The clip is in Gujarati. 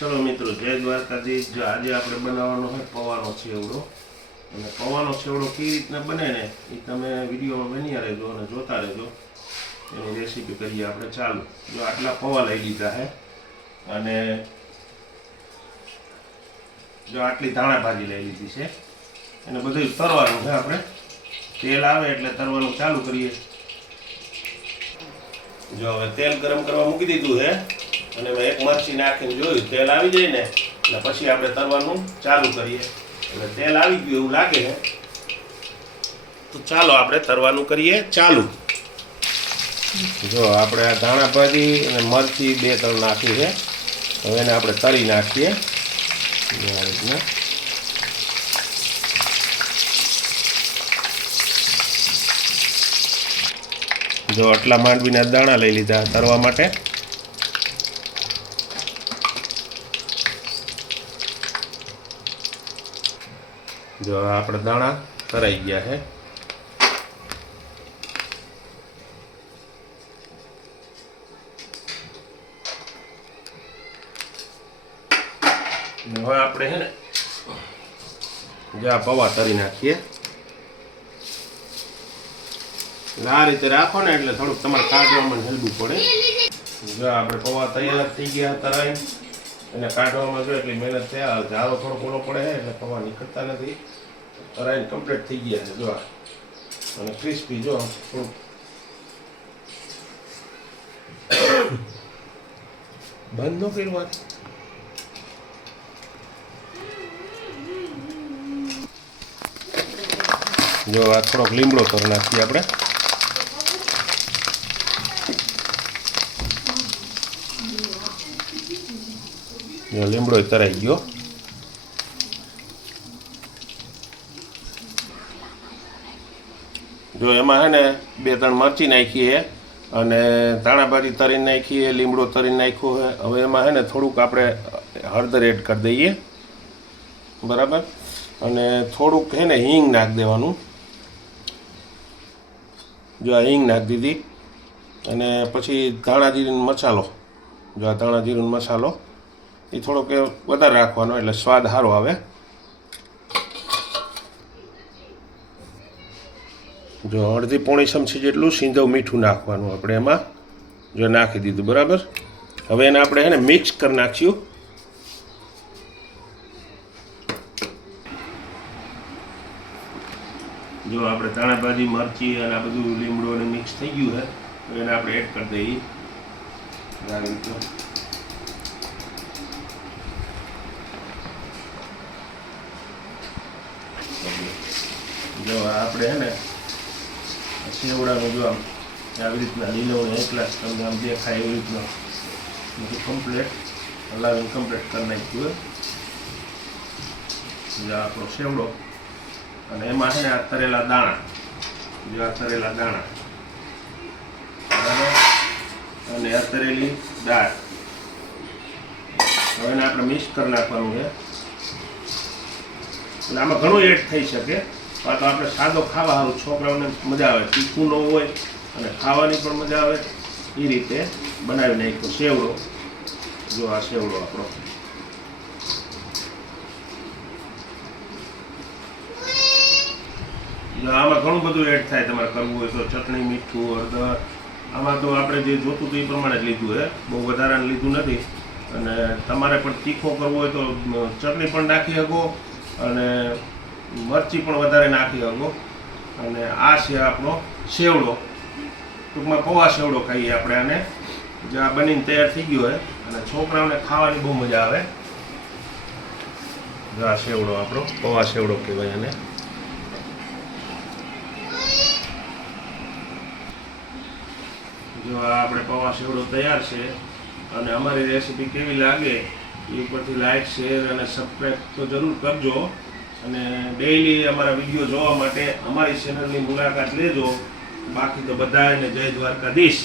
ચલો મિત્રો, જય દ્વારકાધીશ। જો આજે આપણે બનાવવાનો છે પૌવાનો છેવડો। અને પૌવાનો છેવડો કેવી રીતના બને ને એ તમે વિડીયોમાં બન્યા રહેજો અને જોતા રહેજો। એની રેસીપી કરીએ આપણે ચાલુ। જો આટલા પૌવા લઈ લીધા છે અને જો આટલી ધાણા ભાજી લઈ લીધી છે। એને બધું તરવાનું છે આપણે। તેલ આવે એટલે તરવાનું ચાલુ કરીએ। જો હવે તેલ ગરમ કરવા મૂકી દીધું છે અને મેં એક મરચી નાખીને જોયું તેલ આવી જાય ને એટલે પછી આપણે તરવાનું ચાલુ કરીએ। એટલે તેલ આવી ગયું એવું લાગે છે તો ચાલો આપણે તરવાનું કરીએ ચાલુ। જો આપણે આ ધાણા ભાજી અને મરચી 2-3 નાખી છે। હવે એને આપણે તરી નાખીએ આ રીતના। જો આટલા માંડવીના દાણા લઈ લીધા તરવા માટે। જો આપણે દાણા તરાઈ ગયા છે। હવે આપણે છે ને જો આ પૌવા તરી નાખીએ। આ રીતે રાખો ને એટલે થોડુંક તમારે કાઢવામાં હલવું પડે। જો આપણે પૌવા તૈયાર થઈ ગયા તરાઈ અને કાઢવામાં જો એટલી મહેનત થયા ઝારો થોડો ઓલો પડે છે એટલે પૌવા નીકળતા નથી। તરાઈને કમ્પ્લીટ થઈ ગયા છે જો અને ક્રિસ્પી જો થોડુંક બંધ ન કર્યું વાત। જો આ થોડોક લીમડો કરી નાખીએ આપણે। જો લીમડો તરાઈ ગયો। જો એમાં હે ને 2-3 મરચી નાખી છે અને ધાણાભાજી તરીને નાખી છે, લીમડો તરીને નાખ્યો છે। હવે એમાં હે ને થોડુંક આપણે હળદર એડ કરી દઈએ બરાબર। અને થોડુંક હે ને હિંગ નાખી દેવાનું। જો આ હિંગ નાખી દીધી અને પછી ધાણા જીરુંનો મસાલો, જો આ ધાણા જીરુંનો મસાલો એ થોડોક વધારે રાખવાનો એટલે સ્વાદ સારો આવે। જો 1/2-1 ચમચી જેટલું સિંધવ મીઠું નાખવાનું આપણે એમાં। જો નાખી દીધું બરાબર। હવે એને આપણે છે ને મિક્સ કરી નાખ્યું। જો આપણે ધાણાભાજી મરચી અને આ બધું લીમડો અને મિક્સ થઈ ગયું છે તો એને આપણે એડ કરી દઈએ આવી રીતે। જો આપણે હે ને સેવડાનું જો આમ આવી રીતના લીલવણી એકલા તમને આમ દેખાય એવી રીતના બધું કમ્પ્લીટ હલાવીને કમ્પ્લીટ કરી નાખ્યું। જો આપણો સેવડો અને એમાં છે ને આ તરેલા દાણા, જો આ તરેલા દાણા બરાબર અને આ તરેલી દાળ। હવે એને આપણે મિક્સ કરી નાખવાનું છે। એટલે આમાં ઘણું એડ થઈ શકે આ તો આપણે સાદો ખાવા સારું છોકરાઓને મજા આવે, તીખું ન હોય અને ખાવાની પણ મજા આવે એ રીતે બનાવી નાખ્યો સેવડો। જો આ સેવડો આપણો આમાં ઘણું બધું એડ થાય તમારે કરવું હોય તો ચટણી, મીઠું, હળદર। આમાં તો આપણે જે જોતું હતું એ પ્રમાણે જ લીધું છે, બહુ વધારાનું લીધું નથી। અને તમારે પણ તીખો કરવો હોય તો ચટણી પણ નાખી શકો અને મરચી પણ વધારે નાખી શકો। અને આ છે આપણો સેવડો, ટૂંકમાં પૌવા સેવડો કહીએ આપણે આને। જે આ બનીને તૈયાર થઈ ગયો હોય અને છોકરાઓને ખાવાની બહુ મજા આવે। જો આ સેવડો આપણો પૌવા સેવડો કહેવાય એને। જો આ આપણે પૌવા સેવડો તૈયાર છે અને અમારી રેસીપી કેવી લાગે એ ઉપરથી લાઈક, શેર અને સબસ્ક્રાઈબ તો જરૂર કરજો। અને ડેઈલી અમારા વિડીયો જોવા માટે અમારી ચેનલની મુલાકાત લેજો। બાકી તો બધાને જય દ્વારકાધીશ।